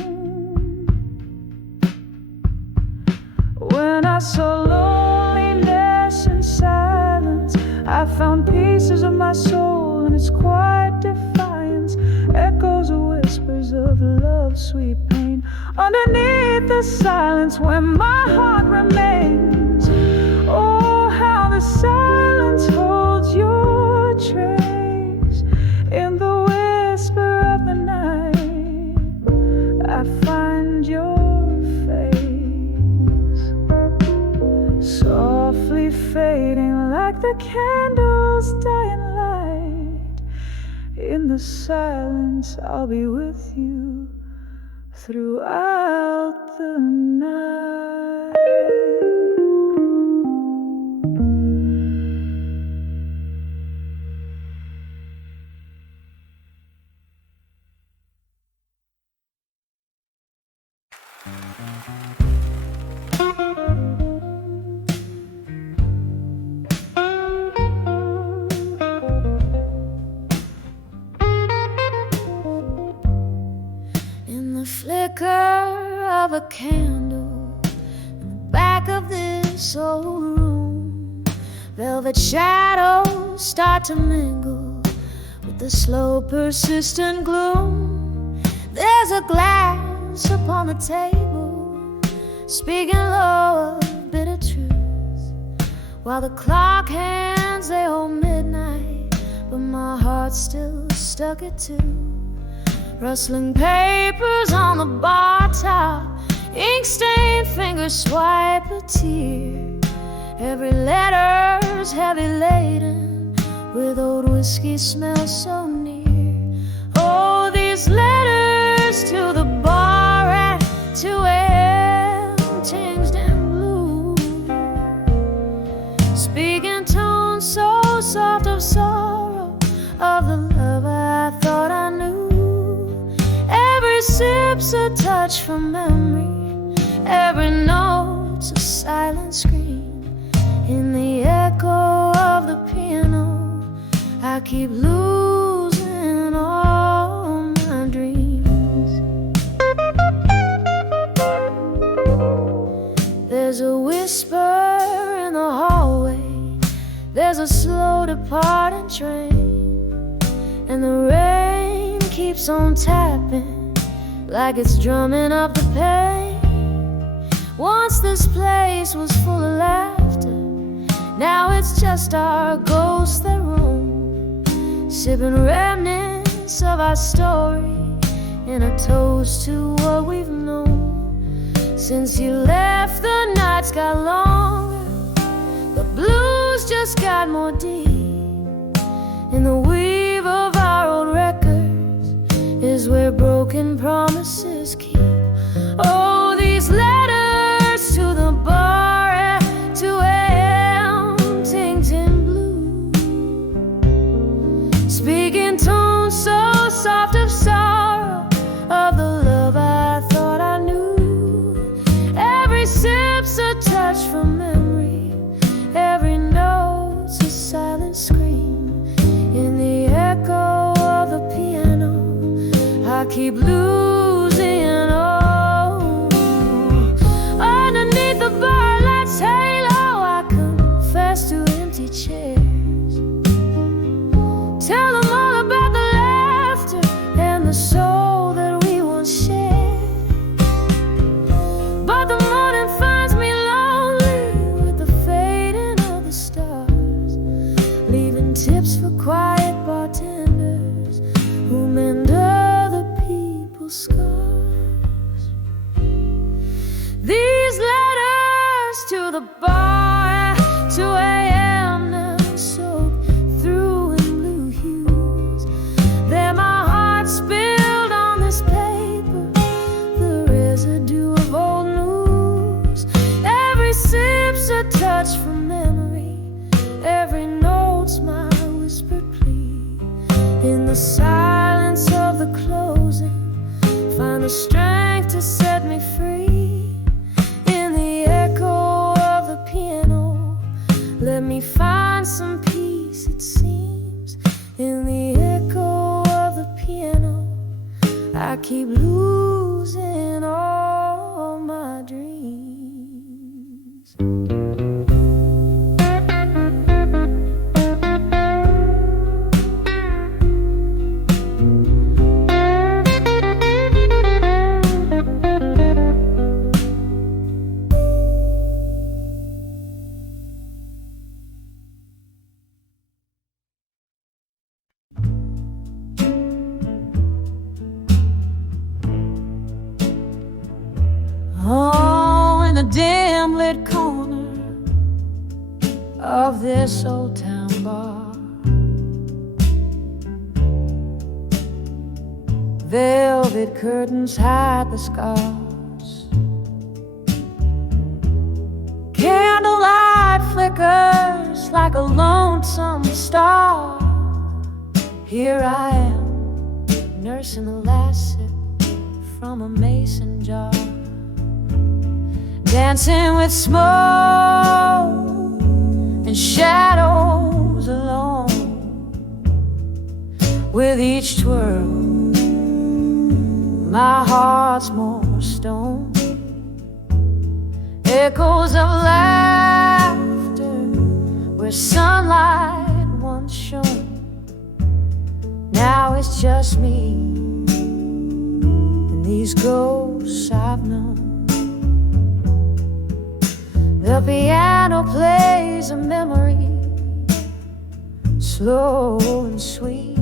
When I saw loneliness and silence, I found pieces of my soul in its quiet defiance, echoes of whispers of love's sweet pain underneath the silence where my heart remains. Oh, how the silence holds your trace in the whisper of the night. I find your face softly fading like the candle's dying light. In the silence, I'll be with you throughout the night. In the flicker of a candle in the back of this old room, velvet shadows start to mingle with the slow, persistent gloom. There's a glass upon the table, speaking low of bitter truth, while the clock hands they hold midnight, but my heart's still stuck at 2. Rustling papers on the bar top, ink-stained fingers swipe a tear. Every letter's heavy laden with old whiskey smells so near. Oh, these letters to the bar at 2 a.m. tinged in blue, speaking tones so soft of sorrow, of the love I thought I knew. Every sip's a touch from memory, every note's a silent scream. In the echo of the piano, I keep losing all my dreams. There's a whisper in the hallway, there's a slow departing train, and the rain keeps on tapping like it's drumming up the pain. Once this place was full of laughter, now it's just our ghosts that roam, sipping remnants of our story in a toast to what we've known. Since you left, the nights got longer, the blues just got more deep. In the weave of our old records is where broken promises keep. Oh, these letters to the bar at 2 a.m. tinged in blue, speaking tones so soft of sorrow, of the love I thought I knew. I keep losing. Oh, underneath the bar light's halo, I confess to empty chairs. Tell them all about the laughter and the soul that we once shared. But the morning finds me lonely with the fading of the stars, leaving tips for quiet bartenders who mend other people's scars. These letters to the bar, 2 a.m. now, soaked through in blue hues. They're my heart spilled on this paper, the residue of old news. Every sip's a touch from memory, every note's my whispered plea. In the silence of the closing, find the strength to set me free. In the echo of the piano, let me find some peace, it seems. In the echo of the piano, I keep losing all my dreams. Oh, in a dim lit corner of this old town bar, velvet curtains hide the scars. Candlelight flickers like a lonesome star. Here I am, nursing the last sip from a mason jar, dancing with smoke and shadows alone. With each twirl, my heart's more stone. Echoes of laughter where sunlight once shone. Now it's just me and these ghosts I've known. The piano plays a memory, slow and sweet,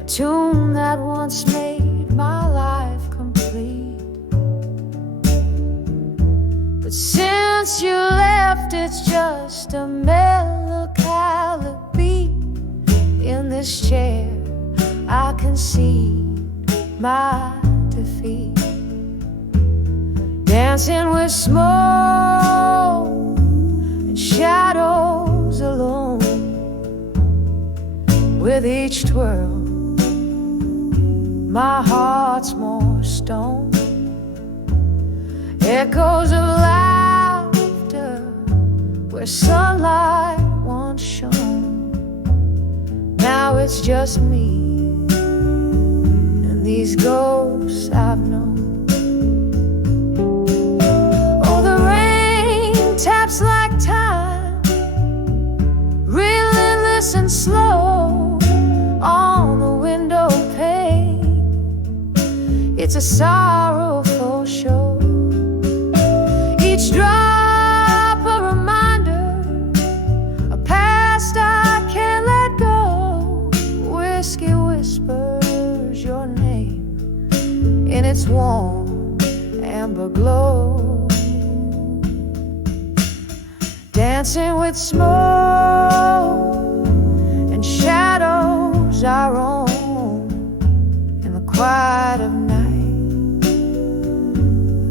a tune that once made my life complete. But since you left, it's just a melancholy beat. In this chair, I can see my defeat, dancing with smoke and shadows alone. With each twirl, my heart's more stone. Echoes of laughter where sunlight once shone. Now it's just me and these ghosts I've known. Taps like time, relentless and slow on the window pane. It's a sorrowful show. Each drop a reminder, a past I can't let go. Whiskey whispers your name in its warm amber glow. Dancing with smoke and shadows our own. In the quiet of night,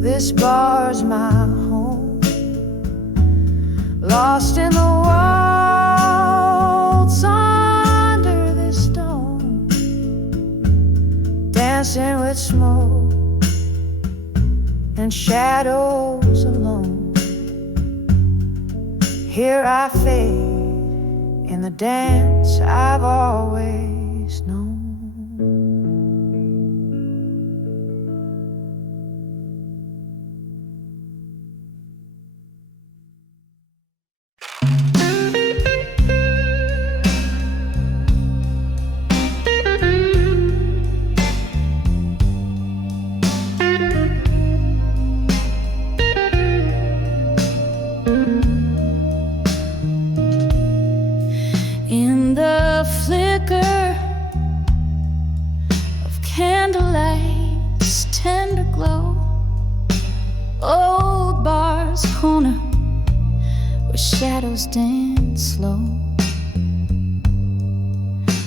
this bar's my home. Lost in the waltz under this dome, dancing with smoke and shadows alone. Here I fade in the dance I've always known. Candlelight's tender glow, old bar's corner where shadows dance slow.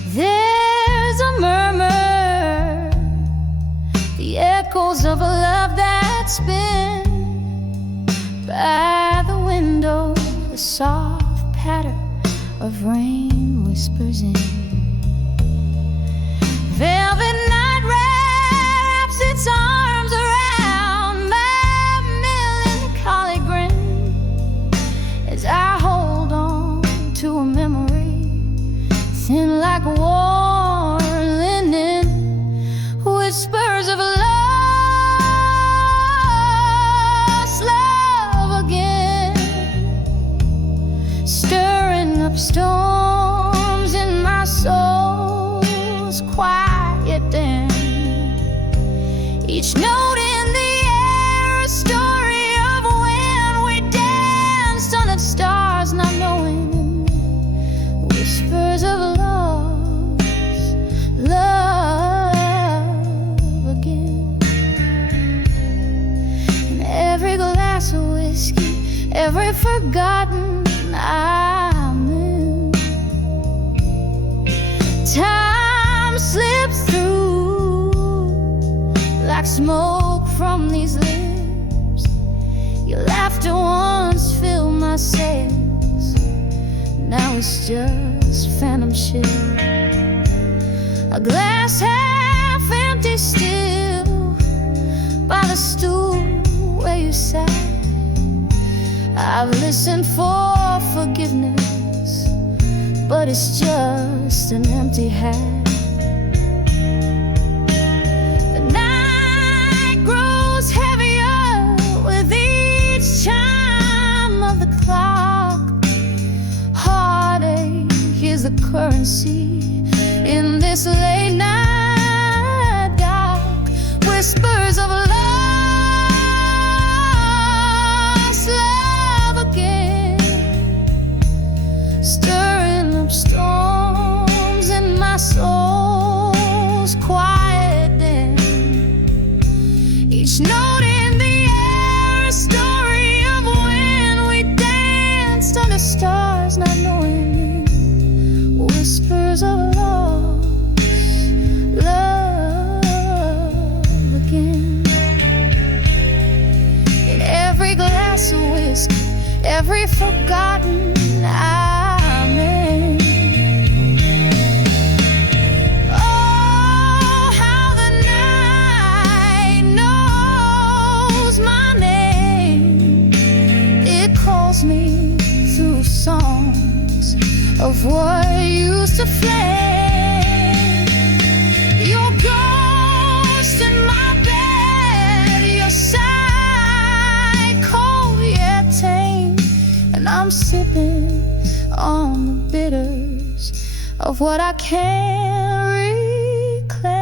There's a murmur, the echoes of a love that's been by the window. The soft patter of rain whispers in. Velvet night wraps its arms around my melancholy grin as I hold on to a memory thin like warm linen. Whispers of lost love again, stirring up storms in my soul's quiet den. Each note in the air, a story of when we danced under the stars, not knowing. Whispers of lost love again. And every glass of whiskey, every forgotten amen. Time slips through like smoke from these lips. Your laughter once filled my sails, now it's just phantom ship. A glass half empty still by the stool where you sat. I've listened for forgiveness, but it's just an empty hat. The night grows heavier with each chime of the clock. Heartache is the currency in this late night dark. Whispers of lost love again, stirring up storms in my soul's quiet den. Each note in the air, a story of when we danced under stars, not knowing. Whispers of lost love again. In every glass of whiskey, every forgotten amen. Oh, how the night knows my name. It calls me through songs of what used to flame. Your ghost in my bed, your side cold yet tame. And I'm sipping on the bitters of what I can't reclaim.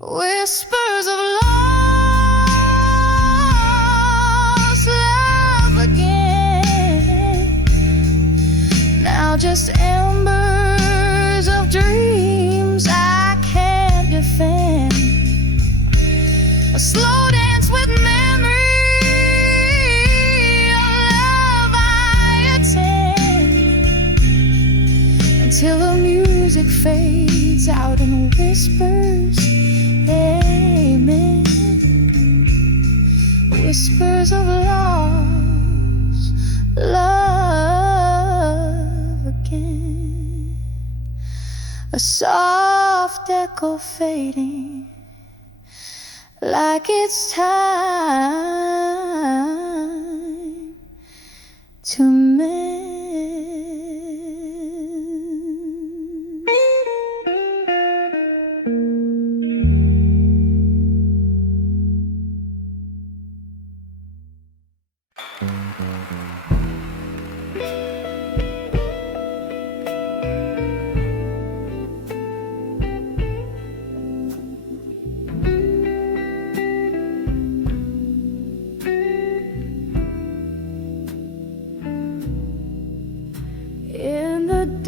Whispers of lost love again, now just embers of dreams I can't defend. A slow dance with memory, a love I attend, until the music fades out and whispers amen. Whispers of lost love again, a soft echo fading like it's time to mend.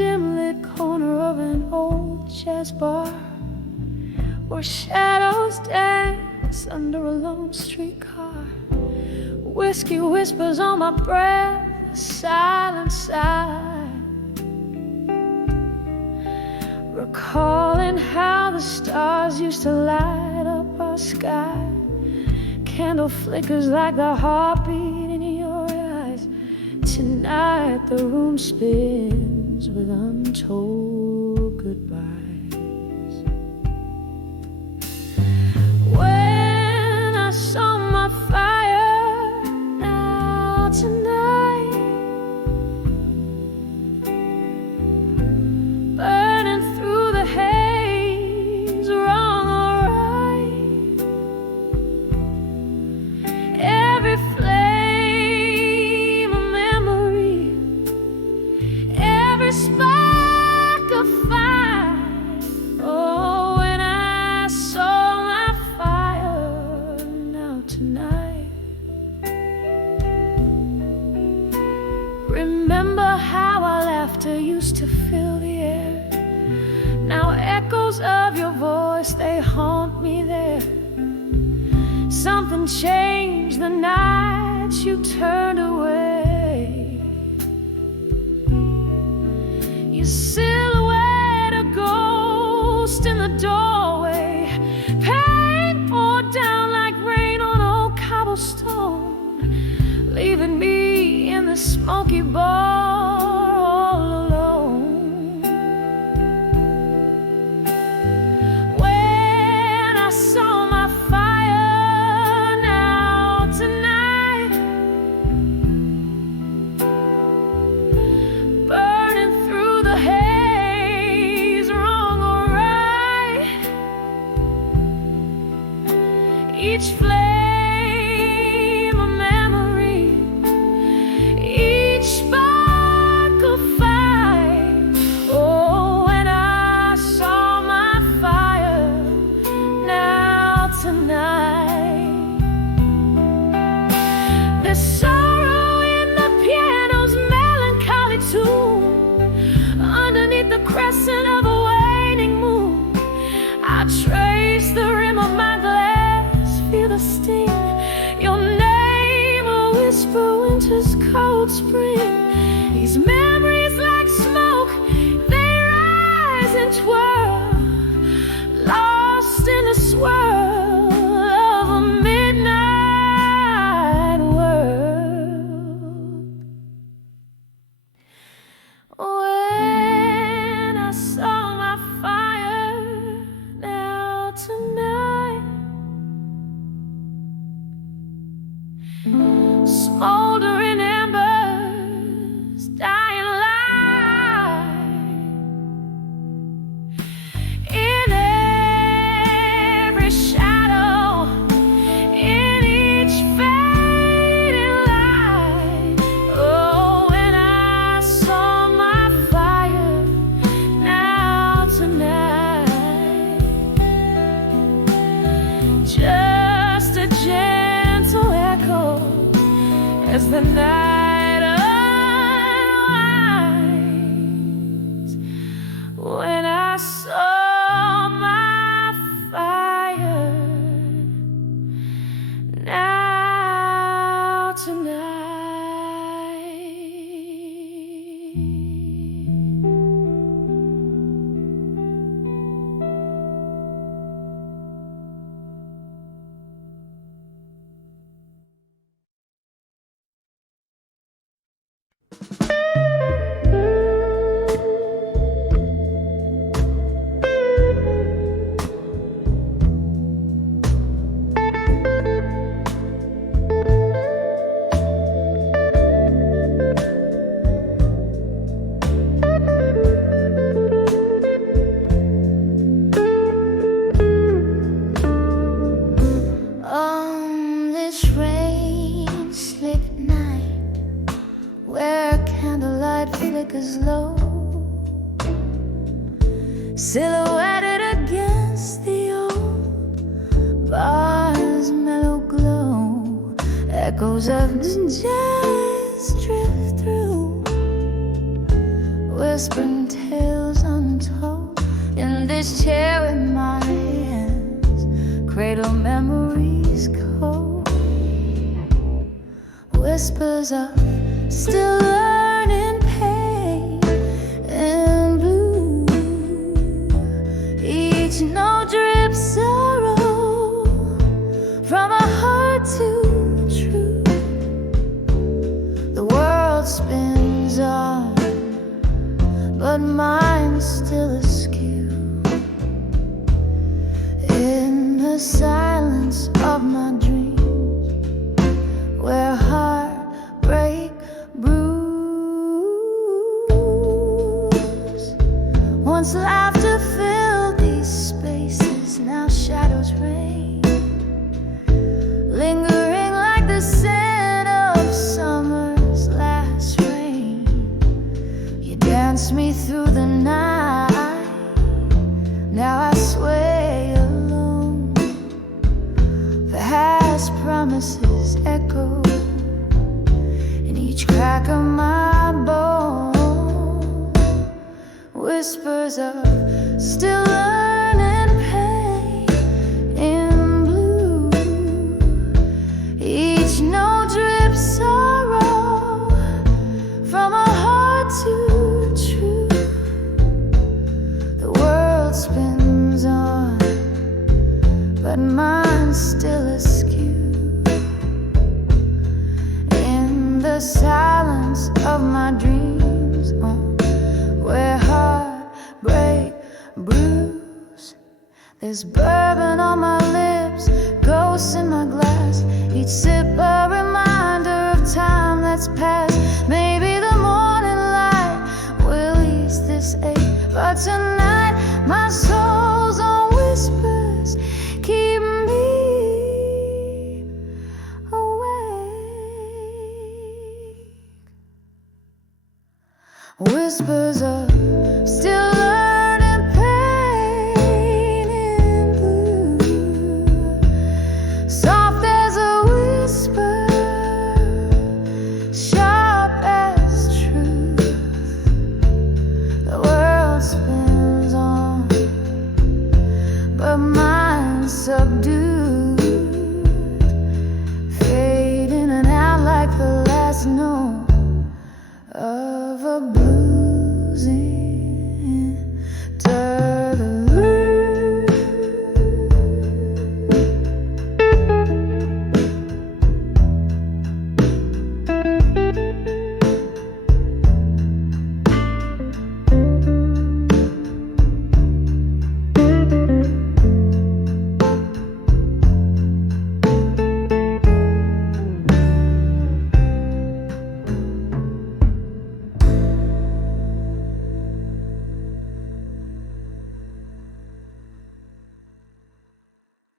dim lit corner of an old jazz bar, where shadows dance under a lone streetcar. Whiskey whispers on my breath, a silent sigh, recalling how the stars used to light up our sky. Candle flickers like the heartbeat in your eyes. Tonight the room spins with untold goodbyes. When I saw my fire, now tonight, burning through the haze, wrong or right, every flame a memory, every spark of fire. Oh, when I saw my fire, now tonight, remember how our laughter used to fill the air. Now echoes of your voice, they haunt me there. Something changed the night you turned away. You silhouette a ghost in the doorway. Pain poured down like rain on old cobblestone, leaving me in the smoky bar all alone. When I saw my fire, now tonight, burning through the haze, wrong or right, each flame a memory, each spark of fire. Oh, when I saw my fire, now tonight, there's sorrow in the piano's melancholy tune, underneath the crescent of a waning moon. I trace the rim of my glass, feel the sting, your name a whisper, winter's cold spring. These memories like smoke, they rise and twirl, lost in the swirl of a midnight world. When I saw my fire, now tonight, smoldering embers, dying light, in every shadow, in each fading light. Oh, when I saw my fire, now tonight, just a gentle echo as the night unwinds. When I saw my fire, now tonight. On this rain-slick night, where candlelight flickers low, silhouetted against the old bar's mellow glow, echoes of jazz drift through, where whispering tales untold in this chair in my hands, cradle memories cold, whispers of still learning pain and blue. Each note drips sorrow from a heart too true. The world spins on, but mine's still askew. In the silence of my dreams, where heartbreak brews. Once laughter filled these spaces, now shadows reign, lingering like the scent of summer's last rain. You danced me through the night, now I sway alone. Past promises echo in each crack of my bone, whispers of still learning pain in blue. Each note drips sorrow from a heart too true. The world spins on, but mine's still askew. In the silence of my dreams, where heartbreak brews. There's bourbon on my lips, ghosts in my glass. Each sip a reminder of time that's past. Maybe the morning light will ease this ache, but tonight my soul's on whispers keep me awake. Whispers of still